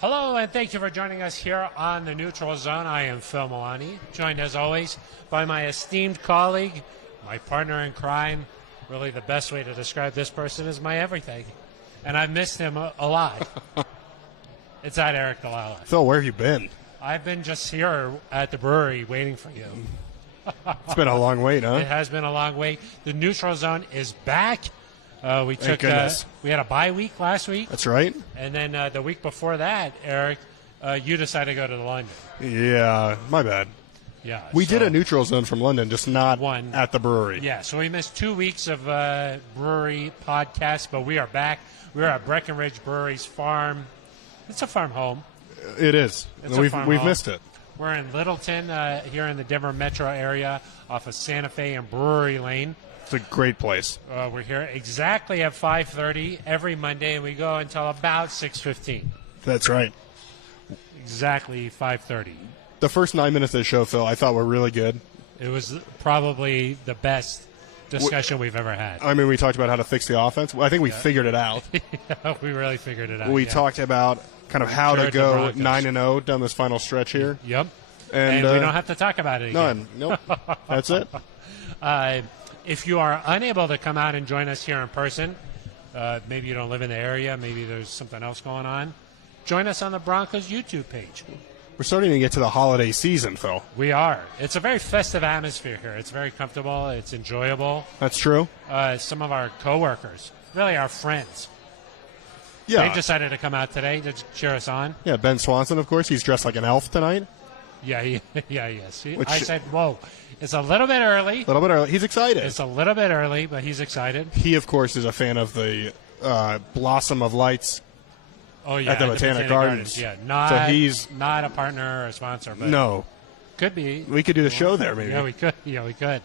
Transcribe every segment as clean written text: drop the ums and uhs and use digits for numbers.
Hello, and thank you for joining us here on the Neutral Zone. I am Phil Milani, joined as always by my esteemed colleague, my partner in crime. Really, the best way to describe this person is my everything. And I've missed him a lot. It's that Aric DiLalla. Phil, where have you been? I've been just here at the brewery waiting for you. It's been a long wait, huh? It has been a long wait. The Neutral Zone is back. We Thank goodness. We had a bye week last week. That's right. And then the week before that, Aric, you decided to go to London. Yeah, my bad. Yeah, we did a Neutral Zone from London, just not at the brewery. Yeah, so we missed 2 weeks of brewery podcast, but we are back. We're at Breckenridge Brewery's farm. It's a farm home. It is. We've missed it. We're in Littleton here in the Denver metro area off of Santa Fe and Brewery Lane. It's a great place. We're here exactly at 5:30 every Monday, and we go until about 6:15. That's right. Exactly 5:30. The first 9 minutes of the show, Phil, I thought were really good. It was probably the best discussion we've ever had. I mean, we talked about how to fix the offense. I think we figured it out. Yeah, we really figured it out. We talked about kind of how to go 9-0 down this final stretch here. Yep. And we don't have to talk about it again. None. Nope. That's it. If you are unable to come out and join us here in person, maybe you don't live in the area, maybe there's something else going on, join us on the Broncos YouTube page. We're starting to get to the holiday season, Phil. We are. It's a very festive atmosphere here. It's very comfortable. It's enjoyable. That's true. Some of our coworkers, really our friends, they decided to come out today to cheer us on. Yeah, Ben Swanson, of course. He's dressed like an elf tonight. Yeah, yes. I said, whoa, it's a little bit early. A little bit early. He's excited. It's a little bit early, but he's excited. He, of course, is a fan of the Blossom of Lights at the Botanic Gardens. Yeah, so he's not a partner or a sponsor. But no. Could be. We could do the show there, maybe. Yeah, we could.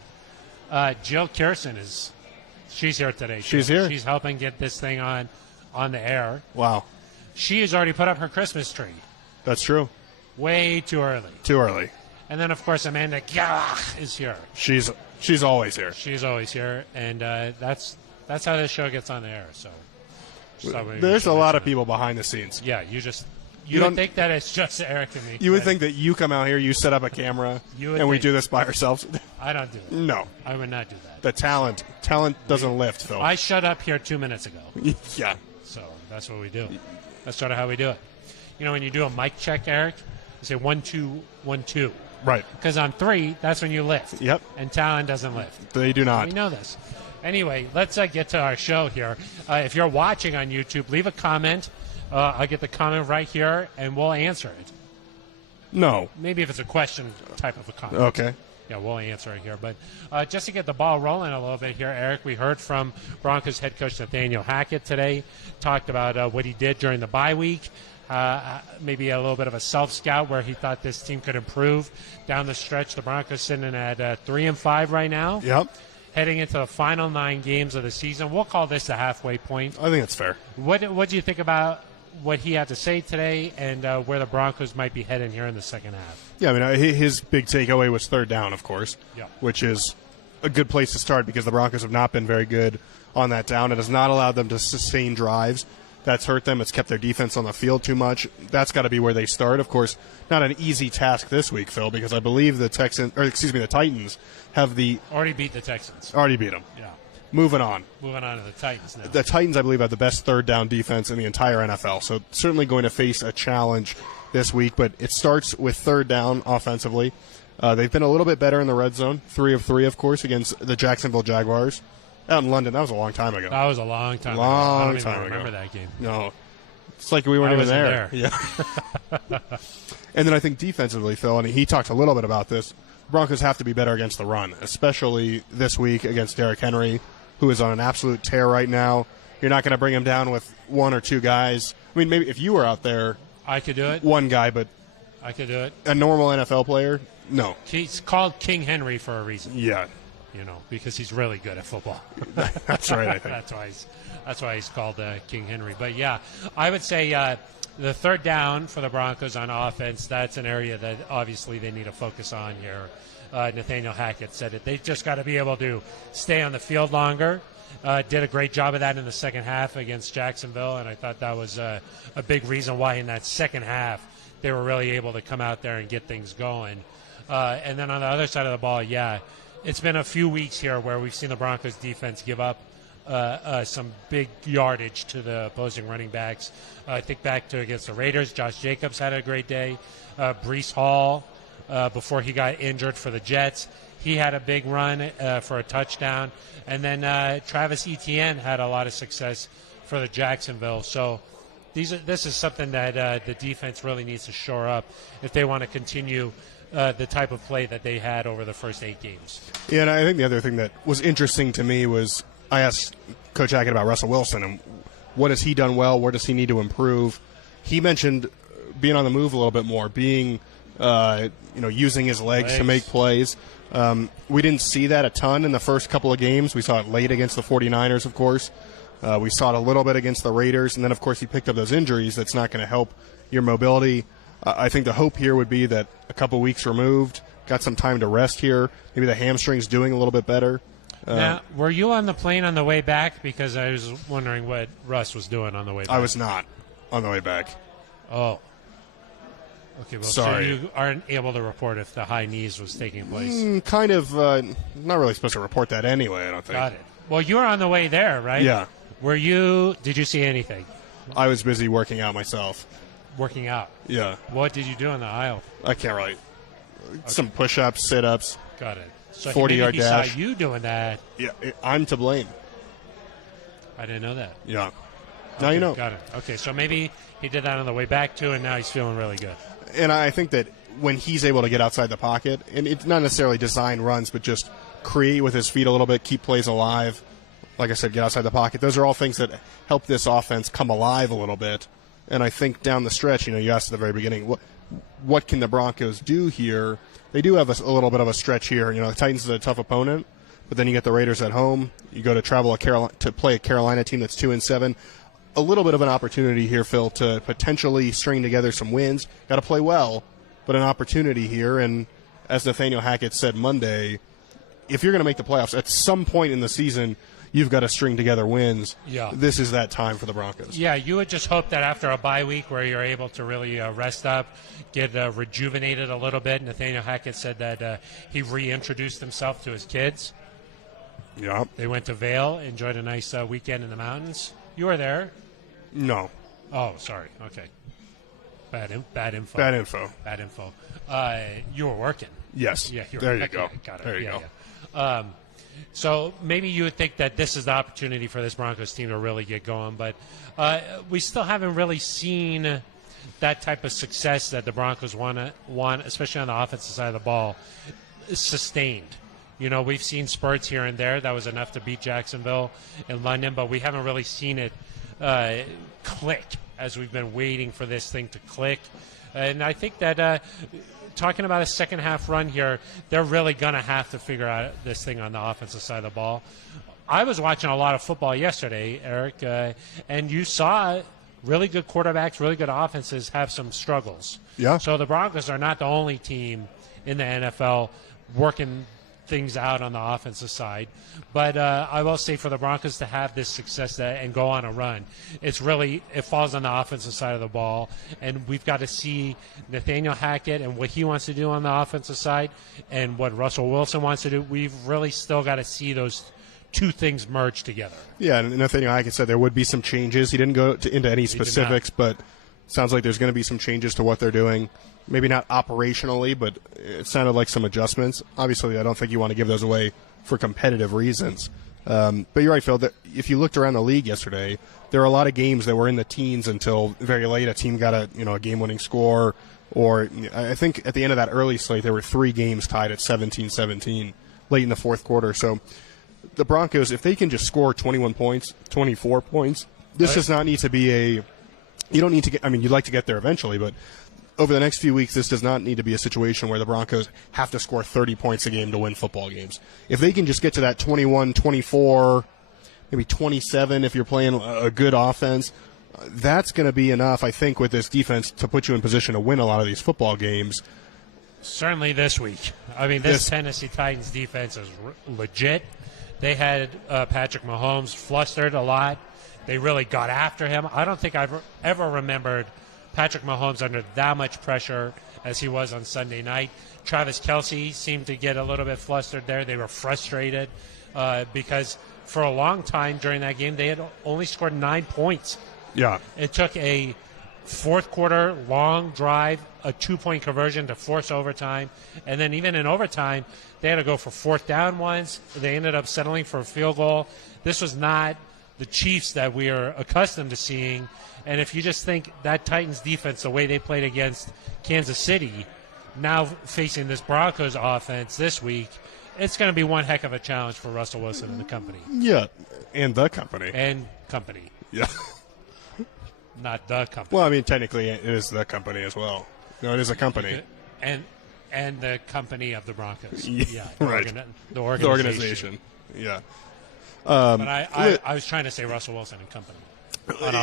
Jill Kirsten she's here today. She's here. She's helping get this thing on the air. Wow. She has already put up her Christmas tree. That's true. Way too early. Too early. And then, of course, Amanda Gallach is here. She's always here. She's always here, and that's how this show gets on the air. So there's a lot of people behind the scenes. Yeah, you would think that it's just Aric and me. You would think that you come out here, you set up a camera, and we do this by ourselves. I don't do it. No. I would not do that. The talent doesn't lift, Phil. I shut up here 2 minutes ago. Yeah. So that's what we do. That's sort of how we do it. You know, when you do a mic check, Aric, you say 1, 2, 1, 2. Right. Because on 3, that's when you lift. Yep. And talent doesn't lift. They do not. We know this. Anyway, let's get to our show here. If you're watching on YouTube, leave a comment. I'll get the comment right here, and we'll answer it. No. Maybe if it's a question type of a comment. Okay. Yeah, we'll answer it here. But just to get the ball rolling a little bit here, Aric, we heard from Broncos head coach Nathaniel Hackett today. Talked about what he did during the bye week. Maybe a little bit of a self-scout where he thought this team could improve down the stretch. The Broncos sitting at 3-5 right now. Yep. Heading into the final 9 games of the season. We'll call this the halfway point. I think it's fair. What do you think about what he had to say today and where the Broncos might be heading here in the second half? Yeah, I mean, his big takeaway was third down, of course, which is a good place to start because the Broncos have not been very good on that down. It has not allowed them to sustain drives. That's hurt them. It's kept their defense on the field too much. That's got to be where they start. Of course, not an easy task this week, Phil, because I believe the Titans have already beat the Texans. Already beat them. Yeah. Moving on to the Titans now. The Titans, I believe, have the best third down defense in the entire NFL, so certainly going to face a challenge this week, but it starts with third down offensively. They've been a little bit better in the red zone, 3 of 3, of course, against the Jacksonville Jaguars. Out in London, that was a long time ago. That was a long time ago. I don't even remember that game. No. It's like we weren't even there. Yeah. And then I think defensively, Phil, and he talked a little bit about this, Broncos have to be better against the run, especially this week against Derrick Henry, who is on an absolute tear right now. You're not going to bring him down with 1 or 2 guys. I mean, maybe if you were out there. I could do it. One guy, but. I could do it. A normal NFL player? No. He's called King Henry for a reason. Yeah. You know, because he's really good at football. That's right, I think. That's why he's called King Henry. But, yeah, I would say the third down for the Broncos on offense, that's an area that obviously they need to focus on here. Nathaniel Hackett said it. They've just got to be able to stay on the field longer. Did a great job of that in the second half against Jacksonville, and I thought that was a big reason why in that second half they were really able to come out there and get things going. And then on the other side of the ball, it's been a few weeks here where we've seen the Broncos defense give up some big yardage to the opposing running backs. I think back to against the Raiders, Josh Jacobs had a great day. Breece Hall, before he got injured for the Jets, he had a big run for a touchdown. And then Travis Etienne had a lot of success for the Jacksonville. So this is something that the defense really needs to shore up if they want to continue the type of play that they had over the first 8 games. Yeah, and I think the other thing that was interesting to me was I asked Coach Hackett about Russell Wilson and what has he done well, where does he need to improve. He mentioned being on the move a little bit more, being using his legs to make plays. We didn't see that a ton in the first couple of games. We saw it late against the 49ers, of course. We saw it a little bit against the Raiders, and then, of course, he picked up those injuries. That's not going to help your mobility. I think the hope here would be that a couple weeks removed, got some time to rest here. Maybe the hamstring's doing a little bit better. Now, were you on the plane on the way back? Because I was wondering what Russ was doing on the way back. I was not on the way back. Oh. Okay, well, sorry. So you aren't able to report if the high knees was taking place. Not really supposed to report that anyway, I don't think. Got it. Well, you were on the way there, right? Yeah. Did you see anything? I was busy working out myself. Working out? Yeah. What did you do in the aisle? I can't really. Okay. Some push-ups, sit-ups. Got it. So 40-yard dash. He saw you doing that. Yeah, I'm to blame. I didn't know that. Yeah. Okay, now you know. Got it. Okay, so maybe he did that on the way back, too, and now he's feeling really good. And I think that when he's able to get outside the pocket, and it's not necessarily design runs, but just create with his feet a little bit, keep plays alive, like I said, get outside the pocket. Those are all things that help this offense come alive a little bit. And I think down the stretch, you asked at the very beginning, what can the Broncos do here? They do have a little bit of a stretch here. The Titans is a tough opponent, but then you get the Raiders at home. You go to play a Carolina team that's 2-7. A little bit of an opportunity here, Phil, to potentially string together some wins. Got to play well, but an opportunity here. And as Nathaniel Hackett said Monday, if you're going to make the playoffs, at some point in the season, you've got to string together wins. Yeah. This is that time for the Broncos. Yeah, you would just hope that after a bye week where you're able to really rest up, get rejuvenated a little bit. Nathaniel Hackett said that he reintroduced himself to his kids. Yeah. They went to Vail, enjoyed a nice weekend in the mountains. You were there? No. Oh, sorry. Okay. Bad info. Bad info. Bad info. You were working. Yes. Yeah. There you go. Got it. There you go. Yeah. So maybe you would think that this is the opportunity for this Broncos team to really get going, but we still haven't really seen that type of success that the Broncos want, especially on the offensive side of the ball, sustained. We've seen spurts here and there. That was enough to beat Jacksonville in London, but we haven't really seen it click as we've been waiting for this thing to click. And I think that talking about a second-half run here, they're really going to have to figure out this thing on the offensive side of the ball. I was watching a lot of football yesterday, Eric, and you saw really good quarterbacks, really good offenses have some struggles. Yeah. So the Broncos are not the only team in the NFL working things out on the offensive side. But I will say for the Broncos to have this success and go on a run, it falls on the offensive side of the ball. And we've got to see Nathaniel Hackett and what he wants to do on the offensive side and what Russell Wilson wants to do. We've really still got to see those two things merge together. Yeah, and Nathaniel Hackett said there would be some changes. He didn't go into any specifics, but sounds like there's going to be some changes to what they're doing. Maybe not operationally, but it sounded like some adjustments. Obviously, I don't think you want to give those away for competitive reasons. But you're right, Phil. If you looked around the league yesterday, there were a lot of games that were in the teens until very late. A team got a game-winning score, or I think at the end of that early slate, there were 3 games tied at 17-17 late in the fourth quarter. So the Broncos, if they can just score 21 points, 24 points, this does not need to be you don't need to get – you'd like to get there eventually, but over the next few weeks, this does not need to be a situation where the Broncos have to score 30 points a game to win football games. If they can just get to that 21, 24, maybe 27 if you're playing a good offense, that's going to be enough, I think, with this defense to put you in position to win a lot of these football games. Certainly this week. This Tennessee Titans defense is legit. They had Patrick Mahomes flustered a lot. They really got after him. I don't think I've ever remembered Patrick Mahomes under that much pressure as he was on Sunday night. Travis Kelce seemed to get a little bit flustered there. They were frustrated because for a long time during that game, they had only scored 9 points. Yeah. It took a fourth quarter long drive, a 2-point conversion to force overtime. And then even in overtime, they had to go for fourth down once. They ended up settling for a field goal. This was not the Chiefs that we are accustomed to seeing. And if you just think that Titans defense, the way they played against Kansas City, now facing this Broncos offense this week, it's going to be one heck of a challenge for Russell Wilson and the company. Yeah, and the company. And company. Yeah. Not the company. Well, I mean, technically it is the company as well. No, it is a company. And the company of the Broncos. Yeah, right. The organization. Yeah. But I was trying to say Russell Wilson and company.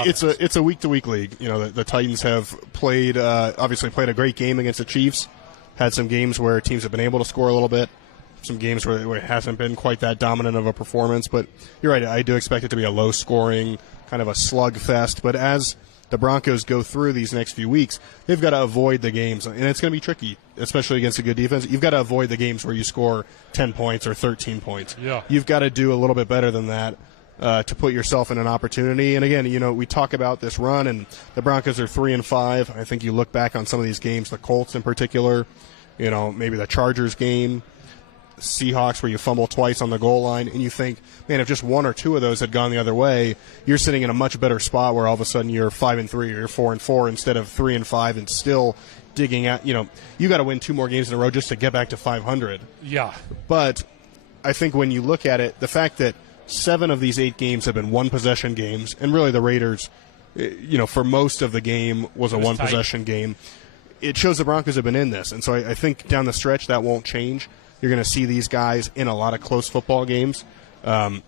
It's a week-to-week league. You know, the Titans have played obviously played a great game against the Chiefs. Had some games where teams have been able to score a little bit. Some games where it hasn't been quite that dominant of a performance. But you're right. I do expect it to be a low-scoring, kind of a slugfest. But as the Broncos go through these next few weeks, they've got to avoid the games. And it's going to be tricky, especially against a good defense. You've got to avoid the games where you score 10 points or 13 points. Yeah. You've got to do a little bit better than that. To put yourself in an opportunity. And again, you know, we talk about this run, and the Broncos are 3-5. I think you look back on some of these games, the Colts in particular, you know, maybe the Chargers game, Seahawks where you fumble twice on the goal line, and you think, man, if just one or two of those had gone the other way, you're sitting in a much better spot where all of a sudden you're 5-3 or you're 4-4 instead of 3-5 and still digging at, you know, you got to win 2 more games in a row just to get back to 500. Yeah. But I think when you look at it, the fact that 7 of these 8 games have been one-possession games, and really the Raiders, you know, for most of the game was a one-possession game. It shows the Broncos have been in this, and so I think down the stretch that won't change. You're going to see these guys in a lot of close football games. Might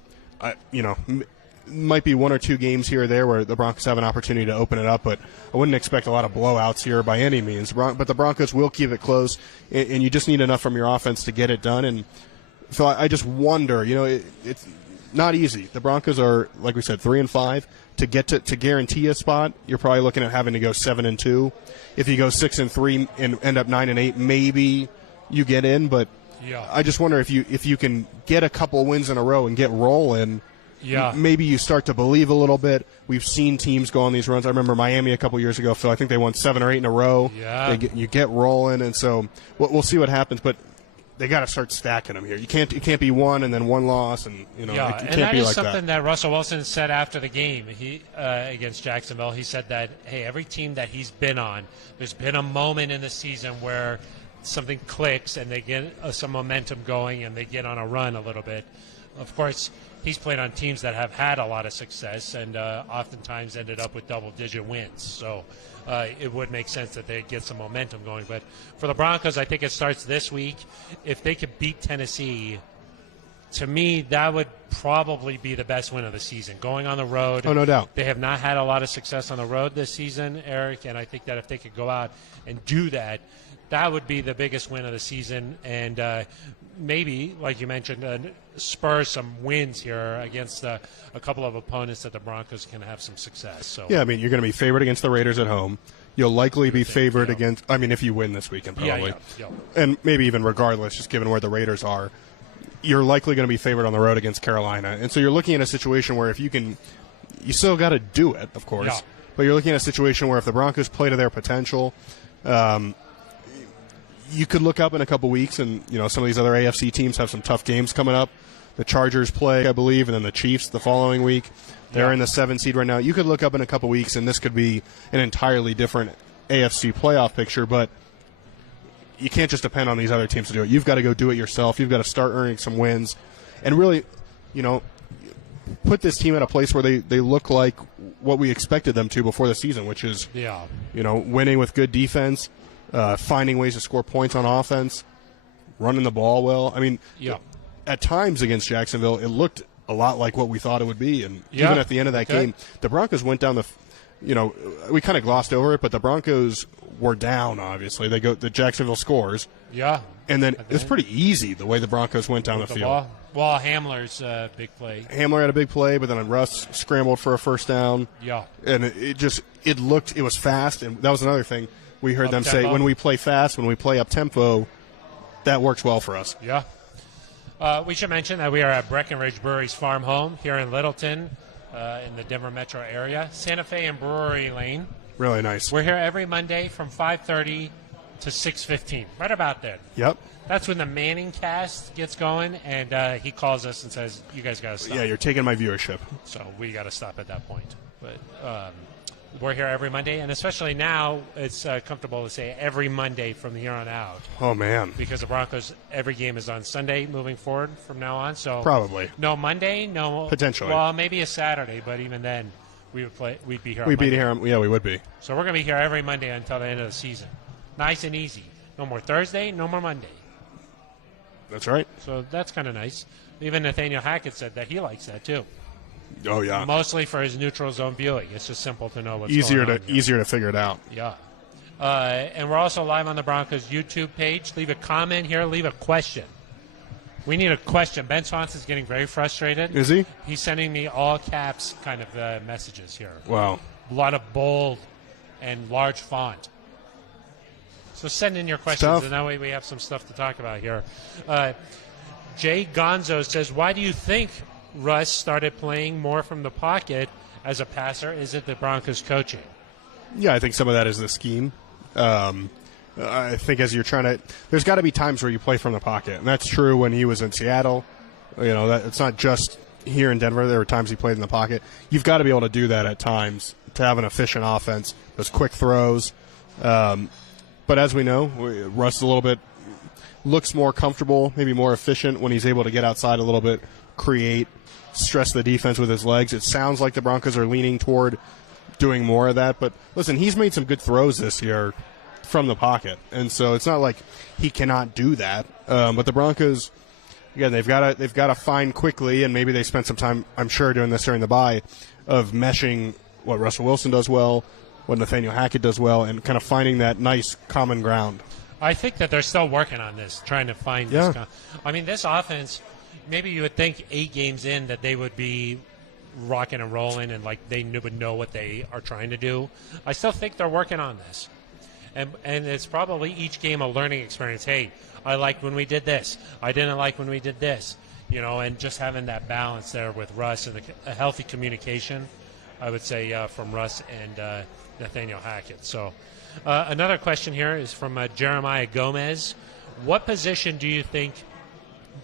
be 1 or 2 games here or there where the Broncos have an opportunity to open it up, but I wouldn't expect a lot of blowouts here by any means. But the Broncos will keep it close, and you just need enough from your offense to get it done. And so I just wonder, you know, it's not easy. The Broncos are, like we said, 3-5. To get to guarantee a spot, you're probably looking at having to go 7-2. If you go 6-3 and end up 9-8, maybe you get in. But yeah. I just wonder if you can get a couple wins in a row and get rolling. Yeah. Maybe you start to believe a little bit. We've seen teams go on these runs. I remember Miami a couple years ago, Phil. I think they won 7 or 8 in a row. Yeah. You get rolling, and so we'll see what happens. But they got to start stacking them here. It can't be one and then one loss, and you know, yeah, it can't and that be is like something that Russell Wilson said after the game. He against Jacksonville, he said that every team that he's been on, there's been a moment in the season where something clicks and they get some momentum going and they get on a run a little bit. Of course, he's played on teams that have had a lot of success and oftentimes ended up with double-digit wins. So it would make sense that they get some momentum going. But for the Broncos, I think it starts this week. If they could beat Tennessee, to me, that would probably be the best win of the season. Going on the road. Oh, no doubt. They have not had a lot of success on the road this season, Eric, and I think that if they could go out and do that, that would be the biggest win of the season. And maybe, like you mentioned, spur some wins here against a couple of opponents that the Broncos can have some success. So yeah, I mean, you're going to be favored against the Raiders at home. You'll likely be favored against, I mean, if you win this weekend, probably. Yeah. And maybe even regardless, just given where the Raiders are, you're likely going to be favored on the road against Carolina. And so you're looking at a situation where if you can, you still got to do it, of course. Yeah. But you're looking at a situation where if the Broncos play to their potential, you could look up in a couple weeks, and you know some of these other AFC teams have some tough games coming up. The Chargers play, I believe, and then the Chiefs the following week. They're in the 7 seed right now. You could look up in a couple weeks, and this could be an entirely different AFC playoff picture. But you can't just depend on these other teams to do it. You've got to go do it yourself. You've got to start earning some wins, and really, you know, put this team at a place where they look like what we expected them to before the season, which is, you know, winning with good defense. Finding ways to score points on offense, running the ball well. I mean, at times against Jacksonville, it looked a lot like what we thought it would be. And even at the end of that game, the Broncos went down we kind of glossed over it, but the Broncos were down, obviously. The Jacksonville scores. Yeah. And then it was pretty easy the way the Broncos went down the field. Ball. Well, Hamler's big play. Hamler had a big play, but then Russ scrambled for a first down. Yeah. And it was fast, and that was another thing we heard them say. When we play fast, when we play up-tempo, that works well for us. Yeah. We should mention that we are at Breckenridge Brewery's farm home here in Littleton in the Denver metro area, Santa Fe and Brewery Lane. Really nice. We're here every Monday from 5:30 to 6:15, right about there. Yep. That's when the Manning cast gets going, and he calls us and says, you guys got to stop. Yeah, you're taking my viewership. So we got to stop at that point. But we're here every Monday, and especially now it's comfortable to say every Monday from here on out. Oh, man. Because the Broncos, every game is on Sunday moving forward from now on. So probably. No Monday, no. Potentially. Well, maybe a Saturday, but even then we'd be here on We'd be Monday. here. Yeah, we would be. So we're going to be here every Monday until the end of the season. Nice and easy. No more Thursday, no more Monday. That's right. So that's kind of nice. Even Nathaniel Hackett said that he likes that too. Oh yeah. Mostly for his neutral zone viewing. It's just simple to know what's easier going on. Easier to figure it out. Yeah. And we're also live on the Broncos YouTube page. Leave a comment here. Leave a question. We need a question. Ben Swanson's getting very frustrated. Is he? He's sending me all caps kind of messages here. Wow. A lot of bold and large font. So send in your questions, and that way we have some stuff to talk about here. Jay Gonzo says, why do you think Russ started playing more from the pocket as a passer? Is it the Broncos coaching? Yeah, I think some of that is the scheme. I think as you're trying to – there's got to be times where you play from the pocket, and that's true when he was in Seattle. You know, it's not just here in Denver. There were times he played in the pocket. You've got to be able to do that at times to have an efficient offense, those quick throws. But as we know, Russ a little bit looks more comfortable, maybe more efficient when he's able to get outside a little bit, create, stress the defense with his legs. It sounds like the Broncos are leaning toward doing more of that. But listen, he's made some good throws this year from the pocket, and so it's not like he cannot do that. But the Broncos, again, they've got to find quickly, and maybe they spent some time, I'm sure, doing this during the bye, of meshing what Russell Wilson does well, what Nathaniel Hackett does well, and kind of finding that nice common ground. I think that they're still working on this, trying to find this. I mean, this offense, maybe you would think 8 games in that they would be rocking and rolling and like they would know what they are trying to do. I still think they're working on this. And it's probably each game a learning experience. Hey, I liked when we did this. I didn't like when we did this. You know, and just having that balance there with Russ and a healthy communication, I would say, from Russ and Nathaniel Hackett. So another question here is from Jeremiah Gomez. What position do you think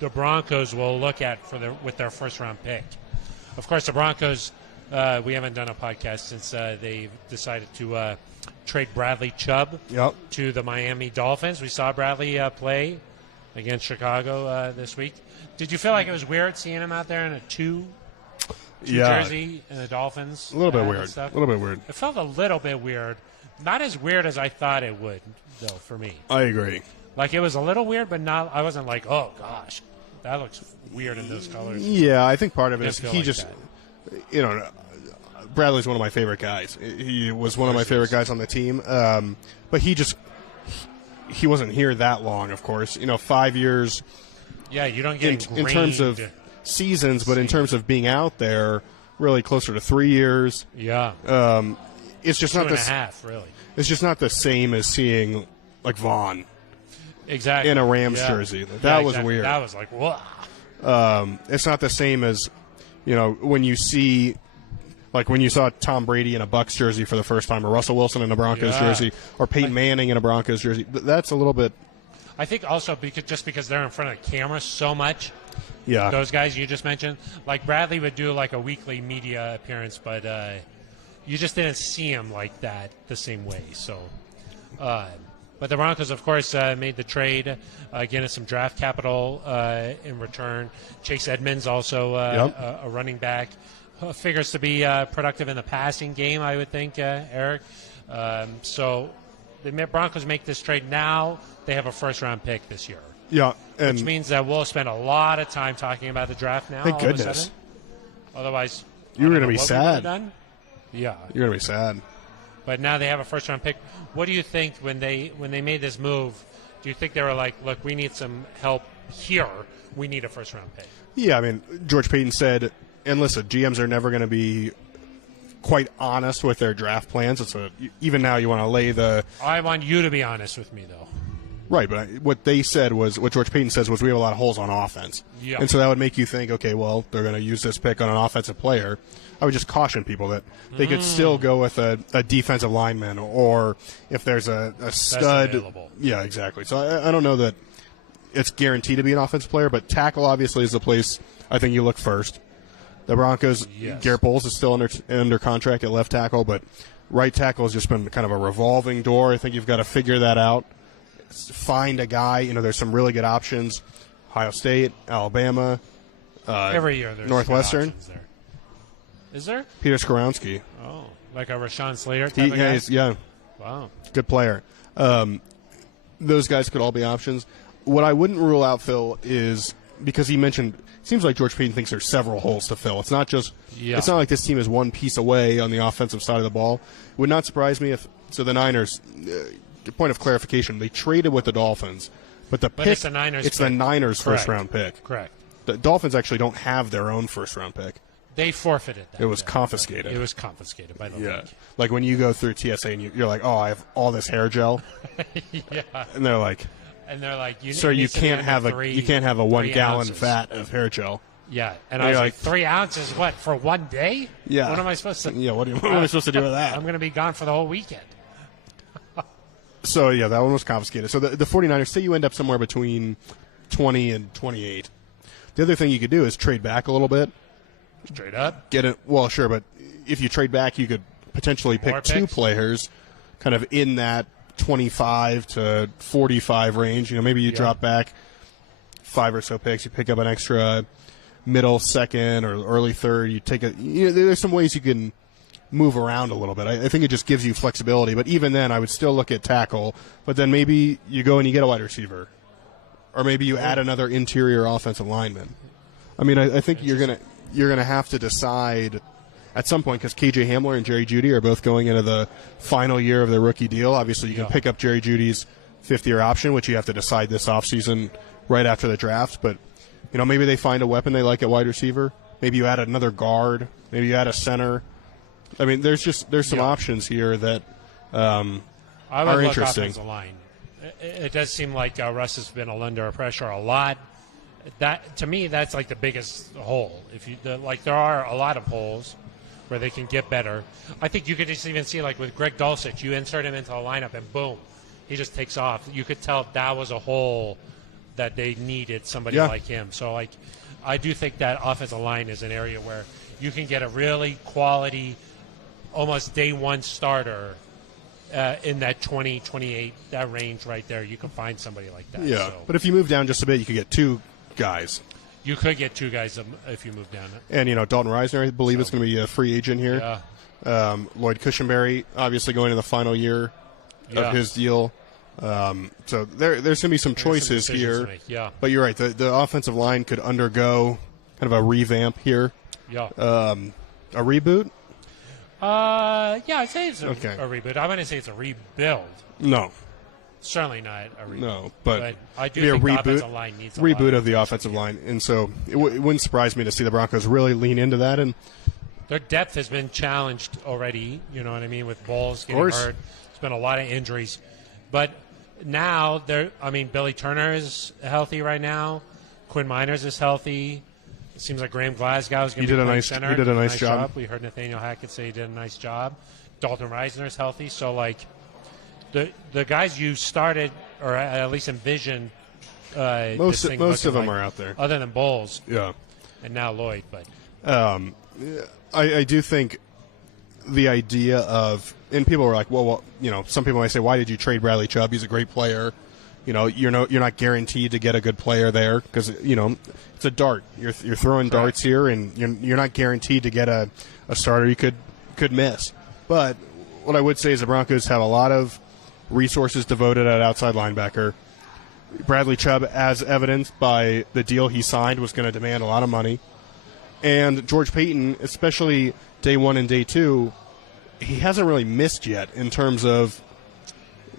the Broncos will look at with their first-round pick? Of course, the Broncos, we haven't done a podcast since they decided to trade Bradley Chubb to the Miami Dolphins. We saw Bradley play against Chicago this week. Did you feel like it was weird seeing him out there in a two jersey and the Dolphins? A little bit weird. A little bit weird. It felt a little bit weird. Not as weird as I thought it would, though, for me. I agree. Like, it was a little weird, but not. I wasn't like, oh, gosh, that looks weird in those colors. Yeah, I think part of it is he just, you know, Bradley's one of my favorite guys. He was one of my favorite guys on the team. But he wasn't here that long, of course. You know, 5 years. Yeah, you don't get in terms of seasons, but in terms of being out there, really closer to 3 years. Yeah. It's just 2 not and a half, really. It's just not the same as seeing like Vaughn. Exactly. In a Rams jersey. That was weird. That was like, whoa. It's not the same as, you know, when you saw Tom Brady in a Bucs jersey for the first time, or Russell Wilson in a Broncos jersey, or Peyton Manning in a Broncos jersey. That's a little bit. I think also because they're in front of the camera so much. Yeah. Those guys you just mentioned, like Bradley would do like a weekly media appearance, but you just didn't see him like that the same way. So, but the Broncos, of course, made the trade, getting some draft capital in return. Chase Edmonds, also a running back, figures to be productive in the passing game, I would think, Eric. So the Broncos make this trade now. They have a first-round pick this year. Yeah, which means that we'll spend a lot of time talking about the draft now. Thank goodness. Otherwise, you're going to be sad. Yeah, you're going to be sad. But now they have a first-round pick. What do you think when they made this move? Do you think they were like, "Look, we need some help here. We need a first-round pick"? Yeah, I mean, George Payton said, and listen, GMs are never going to be quite honest with their draft plans. Even now you want to lay the... I want you to be honest with me, though. Right, but what George Payton says was we have a lot of holes on offense. Yeah. And so that would make you think, okay, well, they're going to use this pick on an offensive player. I would just caution people that they could still go with a defensive lineman, or if there's a stud. Available. Yeah, exactly. So I don't know that it's guaranteed to be an offensive player, but tackle obviously is the place I think you look first. The Broncos, yes. Garrett Bowles is still under contract at left tackle, but right tackle has just been kind of a revolving door. I think you've got to figure that out. Find a guy. There's some really good options. Ohio State, Alabama, every year there's Northwestern. There. Is there? Peter Skoronski. Oh, like a Rashawn Slater type of guy? Yeah. Wow. Good player. Those guys could all be options. What I wouldn't rule out, Phil, is because he mentioned it seems like George Payton thinks there's several holes to fill. It's not just it's not like this team is one piece away on the offensive side of the ball. It would not surprise me if the Niners point of clarification, they traded with the Dolphins, but it's the Niners Niners Correct. first round pick. Correct. The Dolphins actually don't have their own first round pick. They forfeited that. It was confiscated. It was confiscated by the league. Like when you go through TSA and you're like, oh, I have all this hair gel. Yeah. And they're like, sir, you can't have a 1 gallon vat of hair gel. Yeah, and I was like 3 ounces, what, for one day? Yeah. What am I supposed to? Yeah, what am I supposed to do with that? I'm going to be gone for the whole weekend. So, yeah, that one was confiscated. So the 49ers, say you end up somewhere between 20 and 28. The other thing you could do is trade back a little bit. Straight up? Get it. Well, sure, but if you trade back, you could potentially pick two players kind of in that 25 to 45 range. Maybe you drop back 5 or so picks. You pick up an extra middle second or early third. You take there's some ways you can move around a little bit. I think it just gives you flexibility. But even then, I would still look at tackle. But then maybe you go and you get a wide receiver. Or maybe you add another interior offensive lineman. I mean, I think you're gonna have to decide at some point, because KJ Hamler and Jerry Jeudy are both going into the final year of their rookie deal. Obviously, you can pick up Jerry Jeudy's fifth-year option, which you have to decide this offseason right after the draft. But maybe they find a weapon they like at wide receiver. Maybe you add another guard. Maybe you add a center. I mean, there's some options here that I would are look interesting. Offensive line. It does seem like Russ has been under pressure a lot. That to me, that's like the biggest hole. There are a lot of holes where they can get better. I think you could just even see with Greg Dulcich, you insert him into the lineup and boom, he just takes off. You could tell that was a hole that they needed somebody like him. So I do think that offensive line is an area where you can get a really quality, almost day one starter in that 20, 28, that range right there. You can find somebody like that. Yeah, so. But if you move down just a bit, you could get two guys. You could get two guys if you move down. And, Dalton Reisner, I believe, is going to be a free agent here. Yeah. Lloyd Cushenberry, obviously going to the final year of his deal. So there's going to be some choices here. Yeah. But you're right. The offensive line could undergo kind of a revamp here. Yeah. A reboot? I'd say it's a reboot. I'm going to say it's a rebuild. No. Certainly not a reboot. No, but I do think the offensive line needs a reboot of the offensive line. And so it wouldn't surprise me to see the Broncos really lean into that. And their depth has been challenged already, you know what I mean, with Bowles getting hurt. There's been a lot of injuries. But now, Billy Turner is healthy right now. Quinn Miners is healthy. It seems like Graham Glasgow is going to be playing center. He did a nice job. We heard Nathaniel Hackett say he did a nice job. Dalton Reisner is healthy. So, the guys you started, or at least envisioned, most of them are out there. Other than Bowles. Yeah. And now Lloyd. But I do think the idea of, and people are like, well, some people might say, why did you trade Bradley Chubb? He's a great player. You're not guaranteed to get a good player there because it's a dart. You're throwing darts here, and you're not guaranteed to get a starter you could miss. But what I would say is the Broncos have a lot of resources devoted at outside linebacker. Bradley Chubb, as evidenced by the deal he signed, was going to demand a lot of money. And George Payton, especially day one and day two, he hasn't really missed yet in terms of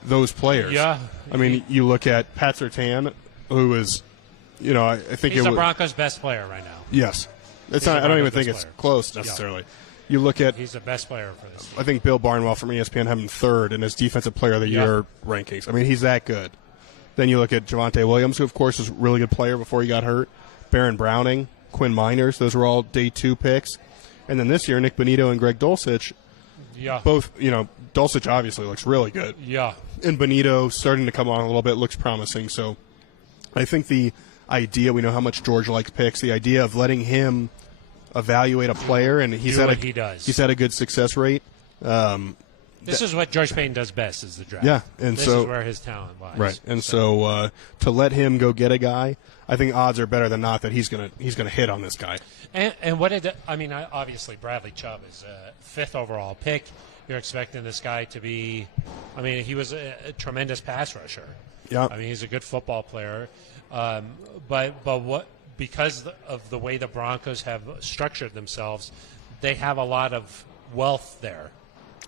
those players. Yeah. I mean, you look at Pat Surtain, who was I think he's the Broncos' best player right now. Yes. It's not. I don't even think it's close necessarily. Yeah. You look at. He's the best player for this team. I think Bill Barnwell from ESPN had him third in his Defensive Player of the Year rankings. I mean, he's that good. Then you look at Javonte Williams, who, of course, was a really good player before he got hurt. Baron Browning, Quinn Miners, those were all day 2 picks. And then this year, Nick Bonito and Greg Dulcich. Yeah. Both, Dulcich obviously looks really good. Yeah. And Bonito starting to come on a little bit, looks promising. So I think the idea, we know how much George likes picks, the idea of letting him evaluate a player, and he's had a good success rate. This is what George Payton does best, is the draft. Yeah, and this is where his talent lies. Right, and so to let him go get a guy, I think odds are better than not that he's gonna hit on this guy. And what obviously Bradley Chubb is a 5th overall pick. You're expecting this guy to be, he was a tremendous pass rusher. Yeah, he's a good football player, but what, because of the way the Broncos have structured themselves, they have a lot of wealth there.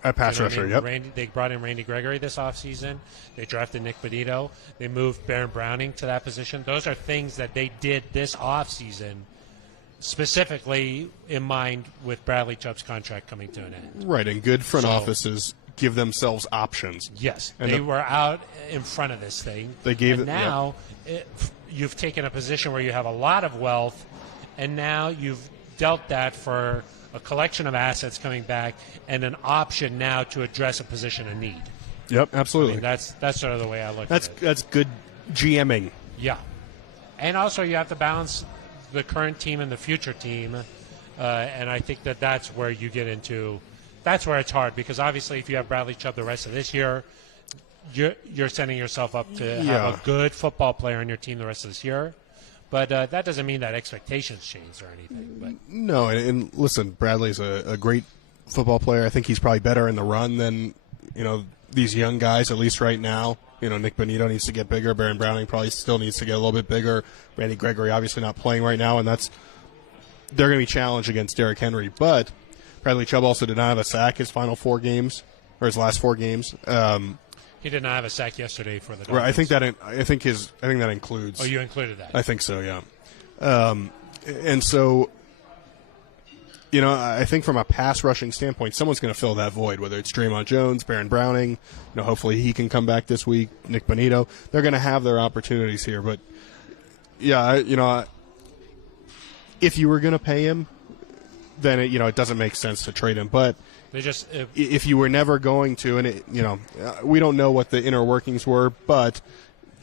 A pass rusher, yep. They brought in Randy Gregory this offseason. They drafted Nick Bonito. They moved Baron Browning to that position. Those are things that they did this offseason specifically in mind with Bradley Chubb's contract coming to an end. Right, and good front offices give themselves options. Yes, and they were out in front of this thing. They gave and now you've taken a position where you have a lot of wealth, and now you've dealt that for a collection of assets coming back and an option now to address a position of need. Yep, absolutely. That's sort of the way I look at it. That's good GMing. Yeah. And also you have to balance the current team and the future team, and I think that's where you get into – that's where it's hard, because obviously if you have Bradley Chubb the rest of this year, you're setting yourself up to have a good football player on your team the rest of this year. But that doesn't mean that expectations change or anything. But. No, and listen, Bradley's a great football player. I think he's probably better in the run than, these young guys, at least right now. Nick Bonito needs to get bigger. Baron Browning probably still needs to get a little bit bigger. Randy Gregory obviously not playing right now, and they're going to be challenged against Derrick Henry. But Bradley Chubb also did not have a sack his final 4 games, or his last 4 games. He did not have a sack yesterday for the Dolphins. Right, I think that includes. Oh, you included that. I think so, yeah. And so, I think from a pass rushing standpoint, someone's going to fill that void. Whether it's Draymond Jones, Baron Browning, hopefully he can come back this week. Nick Bonito, they're going to have their opportunities here. But yeah, if you were going to pay him, then it doesn't make sense to trade him. But if you were never going to, and we don't know what the inner workings were, but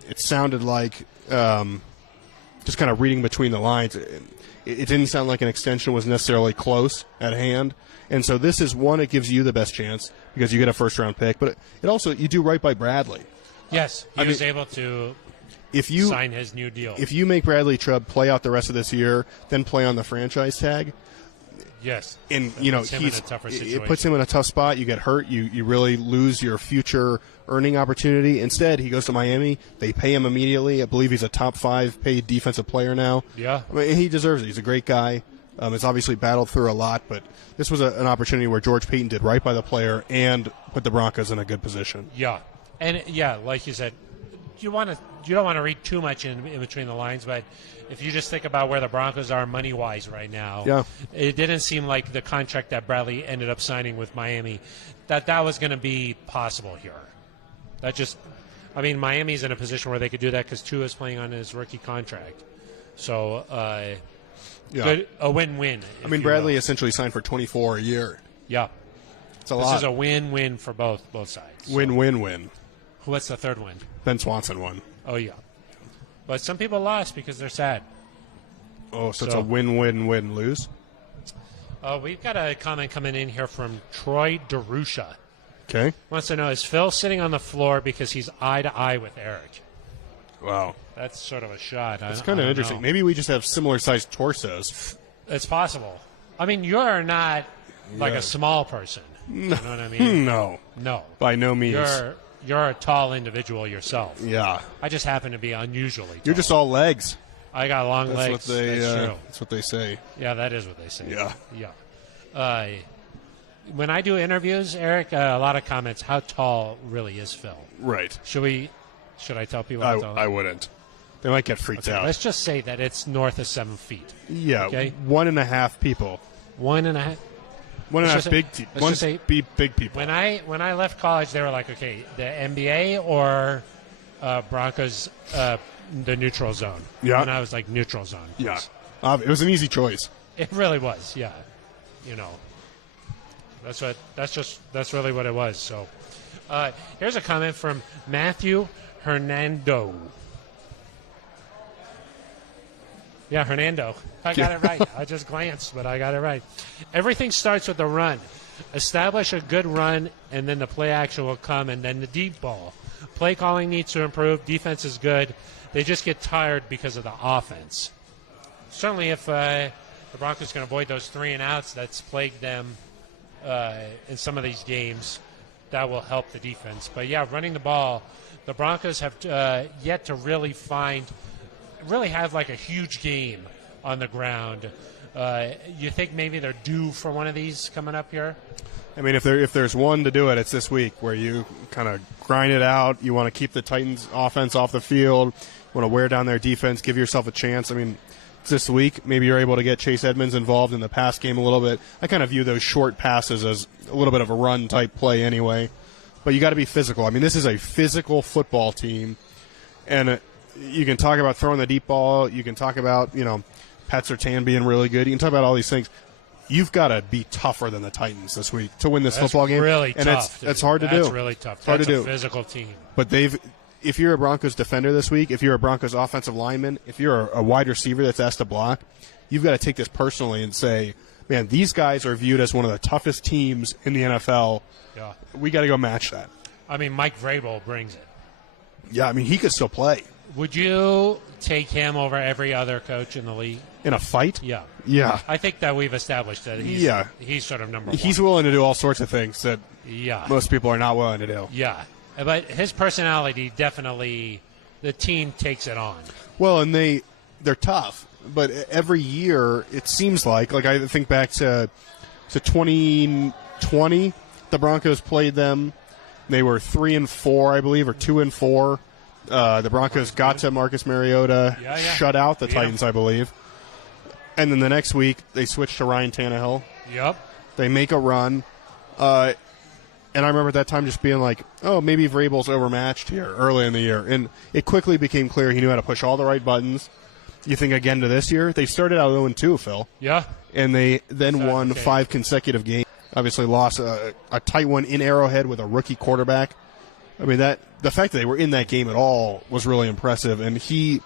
it sounded like, just kind of reading between the lines, it didn't sound like an extension was necessarily close at hand. And so this is one, it gives you the best chance because you get a first-round pick, but it also, you do right by Bradley. Yes, he was able to sign his new deal. If you make Bradley Chubb play out the rest of this year, then play on the franchise tag. Yes, and it puts him in a tough spot. You get hurt, you really lose your future earning opportunity. Instead, he goes to Miami. They pay him immediately. I believe he's a top 5 paid defensive player now. Yeah, he deserves it. He's a great guy. He's obviously battled through a lot, but this was an opportunity where George Payton did right by the player and put the Broncos in a good position. Yeah, and like you said, you don't want to read too much in between the lines, but if you just think about where the Broncos are money-wise right now, it didn't seem like the contract that Bradley ended up signing with Miami, that was going to be possible here. Miami's in a position where they could do that because Tua is playing on his rookie contract. So, a win-win. Bradley essentially signed for $24 a year. Yeah. It's a lot. This is a win-win for both sides. Win-win-win. What's the third win? Ben Swanson won. Oh, yeah. But some people lost because they're sad. Oh, so it's a win-win-win-lose? We've got a comment coming in here from Troy DeRusha. Okay. Wants to know, is Phil sitting on the floor because he's eye-to-eye with Eric? Wow. That's sort of a shot. It's kind of interesting. Know. Maybe we just have similar-sized torsos. It's possible. You're not like a small person. You know what I mean? No. By no means. You're a tall individual yourself. Yeah. I just happen to be unusually tall. You're just all legs. I got long legs. That's true. That's what they say. Yeah, that is what they say. Yeah. When I do interviews, Eric, a lot of comments, how tall really is Phil? Right. Should I tell people how tall? I wouldn't. They might get freaked out. Let's just say that it's north of 7 feet. Yeah, okay? 1.5 people. 1.5. 1.5 big people. Let's just say big people. When I left college, they were like, okay, the NBA or Broncos, the neutral zone. Yeah. And I was like, neutral zone. Yeah. It was an easy choice. It really was. Yeah. You know. That's really what it was. So, here's a comment from Matthew Hernando. Yeah, Hernando. I got it right. I just glanced, but I got it right. Everything starts with a run. Establish a good run, and then the play action will come, and then the deep ball. Play calling needs to improve. Defense is good. They just get tired because of the offense. Certainly, if the Broncos can avoid those 3-and-outs that's plagued them in some of these games, that will help the defense. But, yeah, running the ball, the Broncos have yet to really have like a huge game on the ground. You think maybe they're due for one of these coming up here? I mean, if there's one to do it, it's this week where you kind of grind it out. You want to keep the Titans' offense off the field. You want to wear down their defense, give yourself a chance. I mean, it's this week. Maybe you're able to get Chase Edmonds involved in the pass game a little bit. I kind of view those short passes as a little bit of a run-type play anyway. But you got to be physical. I mean, this is a physical football team. And you can talk about throwing the deep ball. You can talk about, Pat Surtain being really good. You can talk about all these things. You've got to be tougher than the Titans this week to win this football game. Really and tough. That's hard to do. That's really tough. Hard That's to do. A physical team. But if you're a Broncos defender this week, if you're a Broncos offensive lineman, if you're a wide receiver that's asked to block, you've got to take this personally and say, man, these guys are viewed as one of the toughest teams in the NFL. Yeah. We got to go match that. I mean, Mike Vrabel brings it. Yeah, I mean, he could still play. Would you take him over every other coach in the league? In a fight? Yeah. Yeah. I think that we've established that he's sort of number one. He's willing to do all sorts of things that most people are not willing to do. Yeah. But his personality definitely, the team takes it on. Well, and they're tough. But every year, it seems like I think back to 2020, the Broncos played them. They were 3-4, I believe, or 2-4. The Broncos got to Marcus Mariota, shut out the Titans, I believe. And then the next week, they switched to Ryan Tannehill. Yep. They make a run. And I remember at that time just being like, oh, maybe Vrabel's overmatched here early in the year. And it quickly became clear he knew how to push all the right buttons. You think again to this year? They started out 0-2, Phil. Yeah. And they then won 5 consecutive games. Obviously lost a tight one in Arrowhead with a rookie quarterback. I mean, the fact that they were in that game at all was really impressive. And he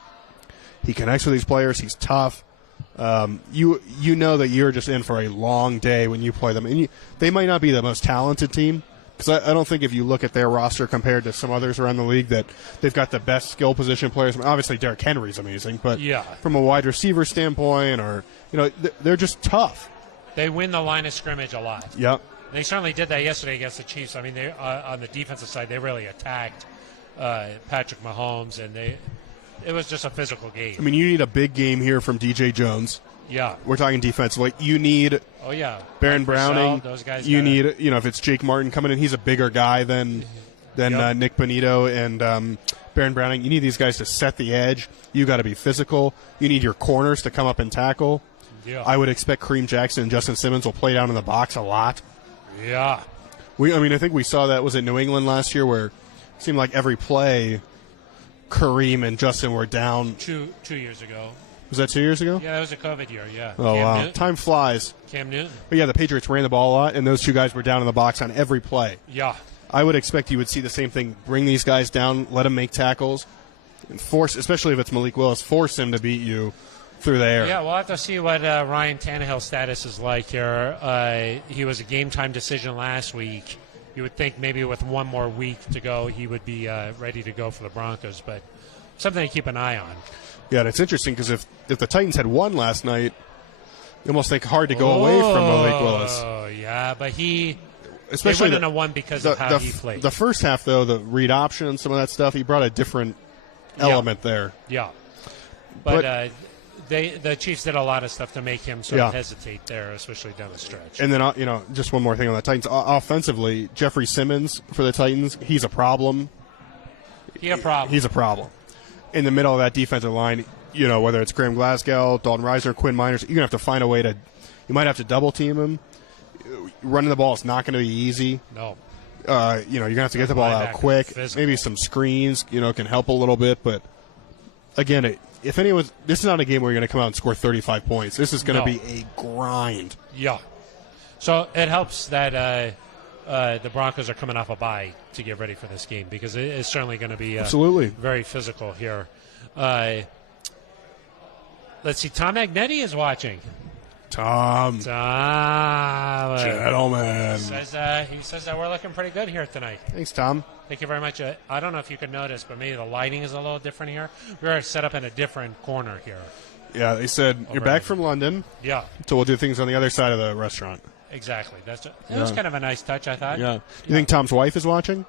connects with these players. He's tough. You know that you're just in for a long day when you play them. And they might not be the most talented team, because I don't think if you look at their roster compared to some others around the league that they've got the best skill position players. I mean, obviously, Derrick Henry's amazing, but from a wide receiver standpoint, or they're just tough. They win the line of scrimmage a lot. Yep. They certainly did that yesterday against the Chiefs. I mean, they on the defensive side, they really attacked Patrick Mahomes, and it was just a physical game. I mean, you need a big game here from DJ Jones. Yeah. We're talking defensively. You need Baron Browning. Those guys you need, if it's Jake Martin coming in, he's a bigger guy than Nick Bonito and Baron Browning. You need these guys to set the edge. You got to be physical. You need your corners to come up and tackle. Yeah. I would expect Kareem Jackson and Justin Simmons will play down in the box a lot. Yeah. I think we saw that was in New England last year where it seemed like every play Kareem and Justin were down. 2 years ago. Was that 2 years ago? Yeah, that was a COVID year, yeah. Oh, wow. Newton. Time flies. Cam Newton. But, yeah, the Patriots ran the ball a lot, and those two guys were down in the box on every play. Yeah. I would expect you would see the same thing. Bring these guys down, let them make tackles, and force, especially if it's Malik Willis, force him to beat you through the air. Yeah, we'll have to see what Ryan Tannehill's status is like here. He was a game-time decision last week. You would think maybe with one more week to go he would be ready to go for the Broncos, but something to keep an eye on. Yeah, and it's interesting because if the Titans had won last night, you almost think hard to go away from Malik Willis. Oh, yeah, but they especially wouldn't have won because of how he played. The first half, though, the read option and some of that stuff, he brought a different element there. Yeah. But the Chiefs did a lot of stuff to make him sort of hesitate there, especially down the stretch. And then, just one more thing on the Titans. Offensively, Jeffrey Simmons for the Titans, he's a problem. He's a problem. He's a problem. in the middle of that defensive line, whether it's Graham Glasgow, Dalton Risner, Quinn Miners, you're going to have to find a way to – you might have to double-team him. Running the ball is not going to be easy. No. You're going to have to get the ball out quick. Physical. Maybe some screens, can help a little bit. But, again, this is not a game where you're going to come out and score 35 points. This is going to be a grind. Yeah. So it helps that the Broncos are coming off a bye to get ready for this game because it is certainly going to be absolutely very physical here. Let's see. Tom Agnetti is watching. Tom. Gentlemen. He says that we're looking pretty good here tonight. Thanks, Tom. Thank you very much. I don't know if you can notice, but maybe the lighting is a little different here. We're set up in a different corner here. Yeah, they said you're back from London. Yeah. So we'll do things on the other side of the restaurant. Exactly. It was kind of a nice touch, I thought. Yeah. You think Tom's wife is watching?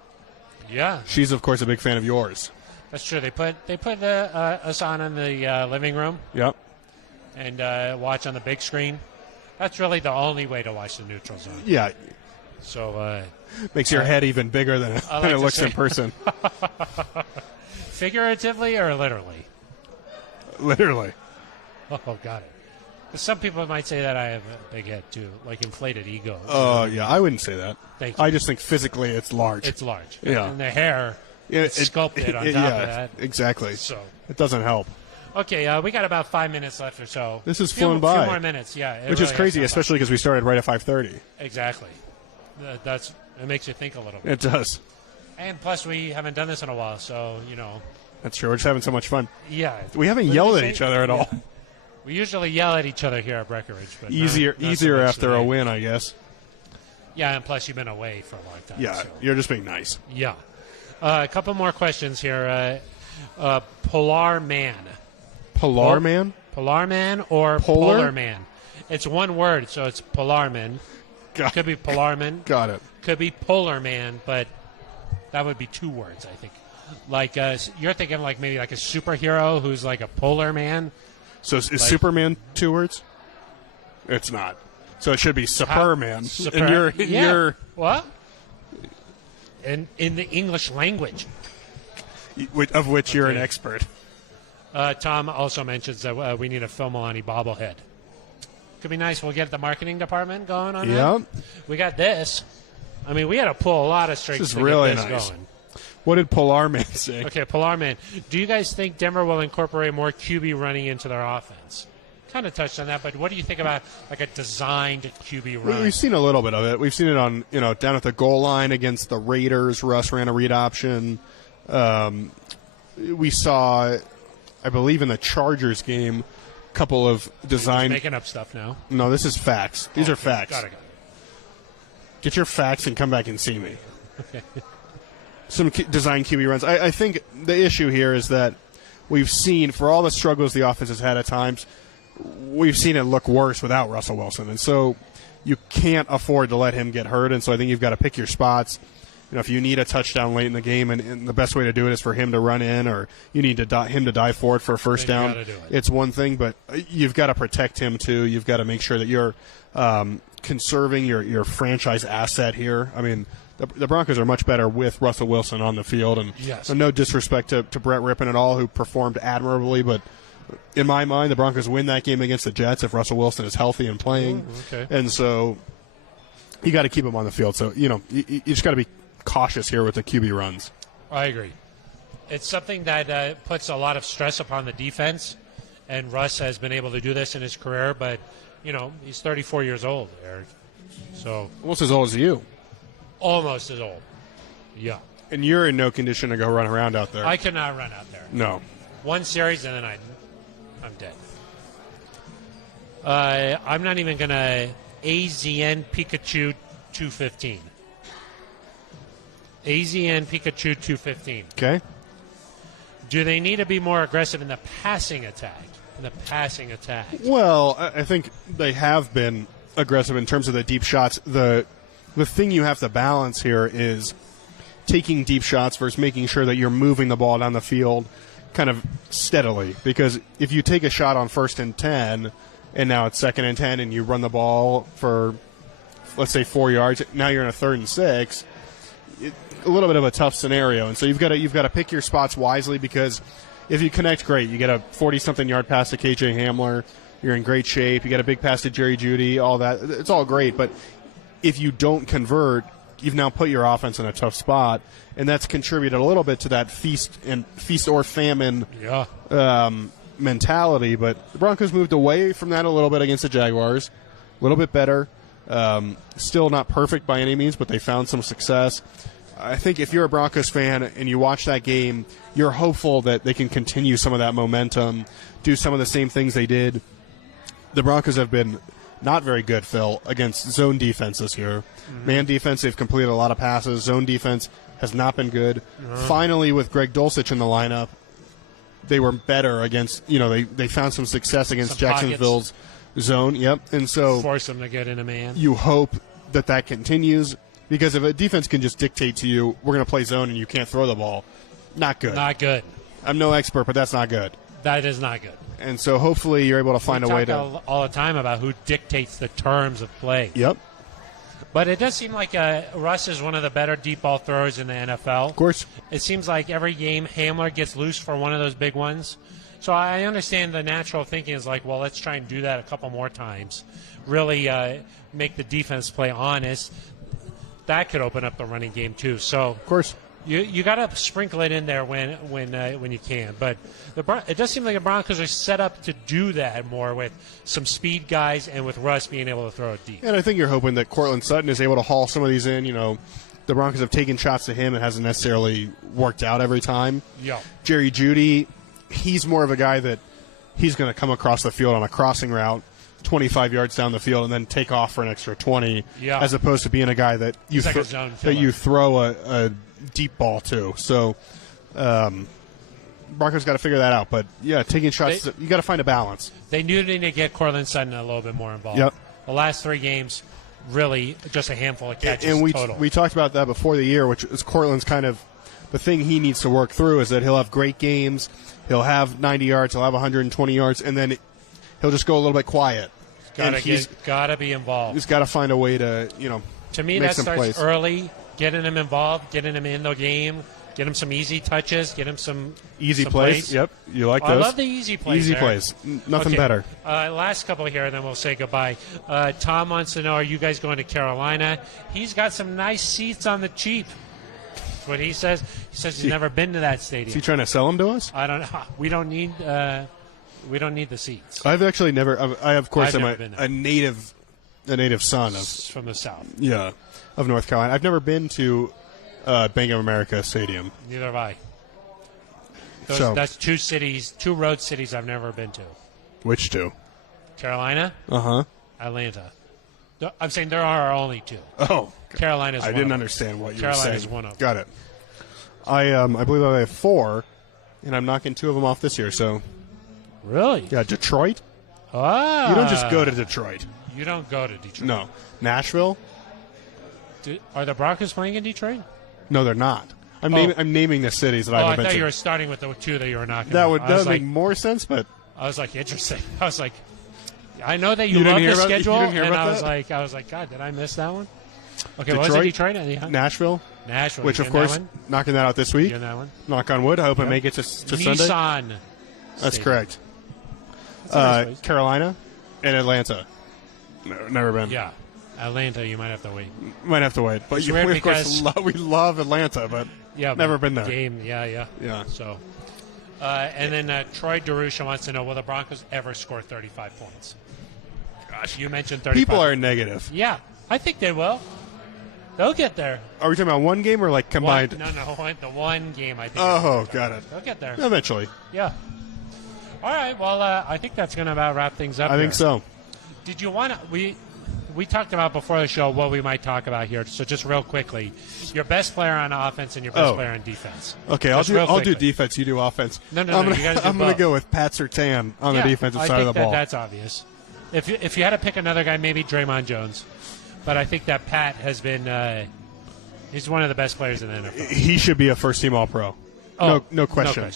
Yeah. She's, of course, a big fan of yours. That's true. They put us on in the living room. Yep. And watch on the big screen. That's really the only way to watch the neutral zone. Yeah. So makes your head even bigger than it looks in person. Figuratively or literally? Literally. Oh, got it. Some people might say that I have a big head too, like inflated ego. Yeah, I wouldn't say that. Thank you. I just think physically it's large. It's large. Yeah. And the hair is sculpted on top of that. Exactly. So it doesn't help. Okay, we got about 5 minutes left or so. This has flown by. A few more minutes, yeah. Which is crazy, especially because we started right at 5:30. Exactly. It makes you think a little bit. It does. And plus, we haven't done this in a while, so, That's true. We're just having so much fun. Yeah. We haven't yelled at each other at all. We usually yell at each other here at Breckenridge. But easier so after a win, I guess. Yeah, and plus you've been away for a long time. Yeah, so. You're just being nice. Yeah. A couple more questions here. Polar Man. Polar Man? Polar Man or Polar Man. It's one word, so it's Polar Man. Could be Polar Man. Got it. Could be Polar Man, but that would be two words, I think. Like you're thinking like maybe like a superhero who's like a polar man. So is Superman two words? It's not. So it should be Superman. And you're what? In the English language, of which you're an expert. Tom also mentions that we need a Phil Milani bobblehead. Could be nice. We'll get the marketing department going on that. We got this. I mean, we had to pull a lot of strings to really get this nice. going. What did Polar Man say? Okay, Polar Man. Do you guys think Denver will incorporate more QB running into their offense? Kind of touched on that, but what do you think about like a designed QB run? We've seen a little bit of it. We've seen it on down at the goal line against the Raiders. Russ ran a read option. We saw, I believe, in the Chargers game, a couple of design. Making up stuff now. No, this is facts. These are facts. Got it. Get your facts and come back and see me. Okay. Some design QB runs. I think the issue here is that we've seen, for all the struggles the offense has had at times, we've seen it look worse without Russell Wilson. And so you can't afford to let him get hurt. And so I think you've got to pick your spots. If you need a touchdown late in the game, and the best way to do it is for him to run in, or you need him to dive for it for a first down, it's one thing. But you've got to protect him, too. You've got to make sure that you're conserving your franchise asset here. I mean, the Broncos are much better with Russell Wilson on the field, and no disrespect to Brett Rippon at all, who performed admirably, but in my mind, the Broncos win that game against the Jets if Russell Wilson is healthy and playing. And so you got to keep him on the field. So, you just got to be cautious here with the QB runs. I agree. It's something that puts a lot of stress upon the defense, and Russ has been able to do this in his career, but, he's 34 years old, Eric. So almost as old as you. Almost as old. Yeah. And you're in no condition to go run around out there. I could not run out there. No. One series, and then I'm dead. I'm not even going to AZN Pikachu 215. AZN Pikachu 215. Okay. Do they need to be more aggressive in the passing attack? Well, I think they have been aggressive in terms of the deep shots. The thing you have to balance here is taking deep shots versus making sure that you're moving the ball down the field kind of steadily. Because if you take a shot on 1st and 10, and now it's 2nd and 10, and you run the ball for, let's say, 4 yards, now you're in a 3rd and 6, a little bit of a tough scenario. And so you've got to pick your spots wisely, because if you connect, great. You get a 40-something yard pass to KJ Hamler. You're in great shape. You get a big pass to Jerry Jeudy. All that. It's all great. But if you don't convert, you've now put your offense in a tough spot, and that's contributed a little bit to that feast or famine mentality. But the Broncos moved away from that a little bit against the Jaguars. A little bit better. Still not perfect by any means, but they found some success. I think if you're a Broncos fan and you watch that game, you're hopeful that they can continue some of that momentum, do some of the same things they did. The Broncos have been not very good, Phil, against zone defense this year. Mm-hmm. Man defense, they've completed a lot of passes. Zone defense has not been good. Finally, with Greg Dulcich in the lineup, they were better against, they found some success against some Jacksonville's zone. Yep. And so force them to get in a man. You hope that continues, because if a defense can just dictate to you, we're going to play zone and you can't throw the ball, not good. Not good. I'm no expert, but that's not good. That is not good. And so hopefully you're able to find a way to all the time about who dictates the terms of play. Yep. But it does seem like Russ is one of the better deep ball throwers in the NFL. Of course. It seems like every game Hamler gets loose for one of those big ones. So I understand the natural thinking is like, well, let's try and do that a couple more times. Really make the defense play honest. That could open up the running game too. So of course. You got to sprinkle it in there when you can. But it does seem like the Broncos are set up to do that more with some speed guys and with Russ being able to throw it deep. And I think you're hoping that Courtland Sutton is able to haul some of these in. The Broncos have taken shots to him. It hasn't necessarily worked out every time. Yeah. Jerry Jeudy, he's more of a guy that he's going to come across the field on a crossing route, 25 yards down the field, and then take off for an extra 20, as opposed to being a guy that you throw a deep ball to. So Broncos got to figure that out. But, yeah, taking shots, you got to find a balance. They knew they needed to get Courtland Sutton a little bit more involved. Yep. The last 3 games, really just a handful of catches and total. We talked about that before the year, which is Courtland's kind of the thing he needs to work through, is that he'll have great games. He'll have 90 yards. He'll have 120 yards. And then he'll just go a little bit quiet. He's got to be involved. He's got to find a way to, To me, make that some starts plays. early, getting him involved, getting him in the game, get him some easy touches, get him some easy plays. Yep, you like those. I love the easy plays. Easy plays. Nothing better. Last couple here, and then we'll say goodbye. Tom wants to know, are you guys going to Carolina? He's got some nice seats on the cheap. That's what he says. He says he's never been to that stadium. Is he trying to sell them to us? I don't know. We don't need the seats. I've actually never. I of course am a native son of from the South. Yeah, of North Carolina. I've never been to Bank of America Stadium. Neither have I. That's 2 cities, 2 road cities I've never been to. Which 2? Carolina. Atlanta. I'm saying there are only 2. Oh, Carolina's one. I didn't understand what you were saying. Carolina's one of them. Got it. I believe I have 4, and I'm knocking 2 of them off this year. So. Really? Yeah, Detroit. Ah. You don't just go to Detroit. You don't go to Detroit. No. Nashville. Are the Broncos playing in Detroit? No, they're not. I'm naming the cities that I've been to. I thought you were starting with the 2 that you were knocking that off. That would make more sense, but I was like, interesting. I was like, I know that you love the schedule, and I was like, God, did I miss that one? Okay, Detroit, what was it, Detroit? Nashville. Which, of course, knocking that out this week. You that one? Knock on wood. I hope I make it to Sunday. Nissan. That's correct. Nice Carolina and Atlanta. No, never been. Yeah. Atlanta, you might have to wait. Might have to wait. But we, of course, we love Atlanta, but never been there. Yeah. So, and then Troy DeRusha wants to know, will the Broncos ever score 35 points? Gosh, you mentioned 35. People are negative. Yeah, I think they will. They'll get there. Are we talking about one game or like combined? The one game, I think. Oh, got it. They'll get there. Eventually. Yeah. All right, well, I think that's going to about wrap things up. I think so. Did you want to... We talked about before the show what we might talk about here. So just real quickly, your best player on offense and your best player on defense. Okay, I'll do defense. You do offense. No. I'm going to go with Pat Surtain on the defensive side of the ball. That's obvious. If you had to pick another guy, maybe Draymond Jones. But I think that Pat has been he's one of the best players in the NFL. He should be a first-team All-Pro. No question.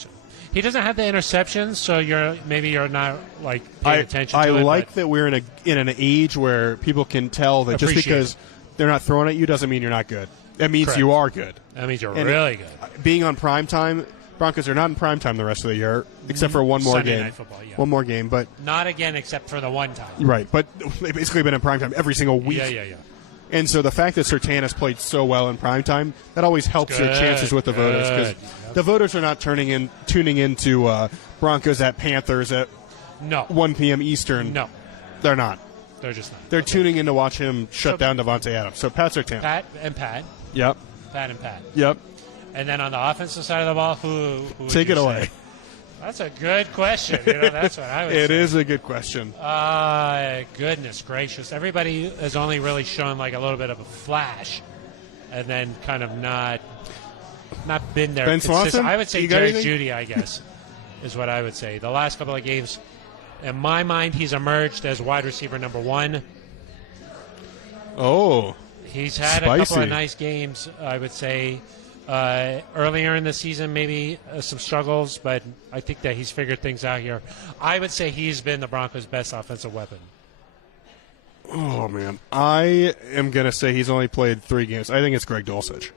He doesn't have the interceptions, so you're not like paying attention to it. I like that we're in an age where people can tell that just because they're not throwing at you doesn't mean you're not good. That means you are good. That means you're really good. Being on primetime Broncos are not in primetime the rest of the year, except for one more Sunday game. Night Football, yeah. One more game, but not again except for the one time. Right, but they've basically been in primetime every single week. Yeah. And so the fact that Surtain has played so well in primetime, that always helps your chances with the voters, because the voters are not tuning into Broncos at Panthers at 1 p.m. Eastern. No. They're not. They're just not. They're tuning in to watch him shut down Devontae Adams. So Pat Surtain. Pat and Pat. Yep. Pat and Pat. Yep. And then on the offensive side of the ball, who would Take you it away. say? That's a good question. That's what I would say. It is a good question. Goodness gracious. Everybody has only really shown like a little bit of a flash and then kind of not been there. Ben Swanson? I would say You got Jerry anything? Jeudy, I guess, is what I would say. The last couple of games, in my mind, he's emerged as wide receiver number 1. Oh. He's had a couple of nice games, I would say. Earlier in the season, maybe some struggles, but I think that he's figured things out here. I would say he's been the Broncos' best offensive weapon. Oh, man. I am going to say he's only played 3 games. I think it's Greg Dulcich.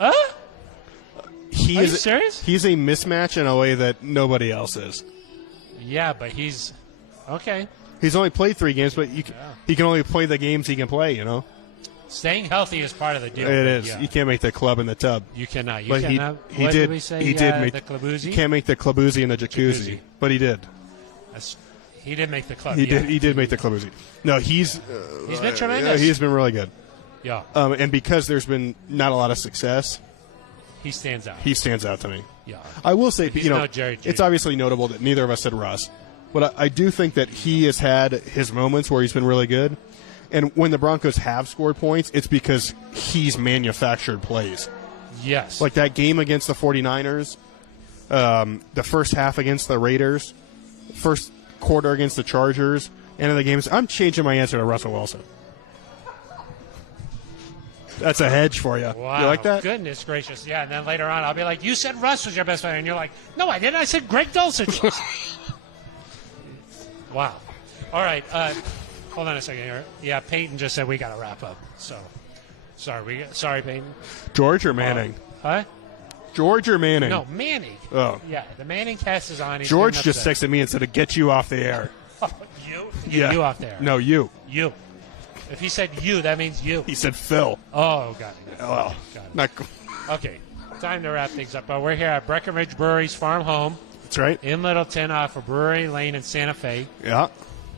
Are you serious? He's a mismatch in a way that nobody else is. Yeah, but he's okay. He's only played 3 games, but he can only play the games he can play, you know? Staying healthy is part of the deal. It is. Yeah. You can't make the club in the tub. You cannot. But he what did. we say? He did make the Klabouzi? You can't make the Klabouzi in the jacuzzi, but he did. He did make the club. He did. He did make the Klabouzi. No, he's been tremendous. He's been really good. Yeah. And because there's been not a lot of success, he stands out. He stands out to me. Yeah. I will say, no Jerry it's obviously notable that neither of us said Russ, but I do think that he has had his moments where he's been really good. And when the Broncos have scored points, it's because he's manufactured plays. Yes. Like that game against the 49ers, the first half against the Raiders, first quarter against the Chargers, end of the games. I'm changing my answer to Russell Wilson. That's a hedge for you. Wow. You like that? Goodness gracious. Yeah, and then later on I'll be like, you said Russ was your best player. And you're like, no, I didn't. I said Greg Dulcich. Wow. All right. Hold on a second here. Yeah, Peyton just said we got to wrap up. So, sorry, Peyton. George or Manning? Huh? George or Manning? No, Manning. Oh. Yeah, the Manning cast is on. He's George just texted me and said to get you off the air. You? Yeah. You off there. No, you. You. If he said you, that means you. He said Phil. Oh, got it. Well, not cool. Okay, time to wrap things up. We're here at Breckenridge Brewery's farm home. That's right. In Littleton off of Brewery Lane in Santa Fe. Yeah.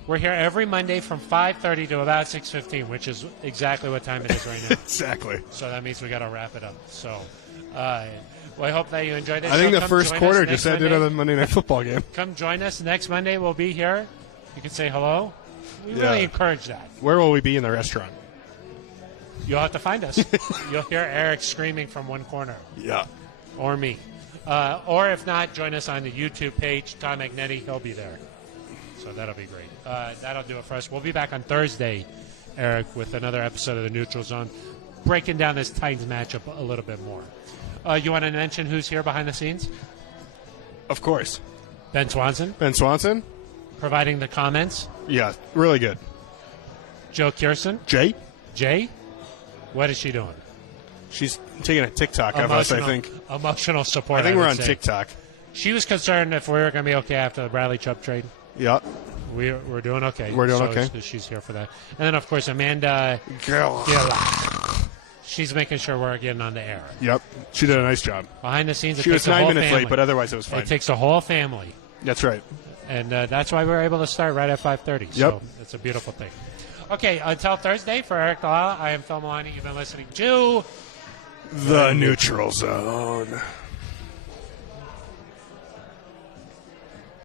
We're here every Monday from 5:30 to about 6:15, which is exactly what time it is right now. Exactly. So that means we got to wrap it up. So, well, I hope that you enjoyed this. I think show. the first quarter just ended on the Monday Night Football game. Come join us next Monday. We'll be here. You can say hello. We really encourage that. Where will we be in the restaurant? You'll have to find us. You'll hear Eric screaming from one corner. Yeah. Or me. Or if not, join us on the YouTube page. Tom Magnetti, he'll be there. So that'll be great. That'll do it for us. We'll be back on Thursday, Eric, with another episode of the Neutral Zone, breaking down this Titans matchup a little bit more. You want to mention who's here behind the scenes? Of course. Ben Swanson. Ben Swanson. Providing the comments. Yeah, really good. Joe Kierson. Jay? What is she doing? She's taking a TikTok of us, I think. Emotional support. I think we're on TikTok. She was concerned if we were going to be okay after the Bradley Chubb trade. Yeah. We're doing okay. We're doing okay. She's here for that. And then, of course, Amanda Gilla. She's making sure we're getting on the air. Yep. She did a nice job. Behind the scenes, she was 9 minutes late, but otherwise it was fine. It takes a whole family. That's right. And that's why we're able to start right at 5:30. So it's a beautiful thing. Okay, until Thursday, for Aric DiLalla, I am Phil Milani. You've been listening to The Neutral Zone.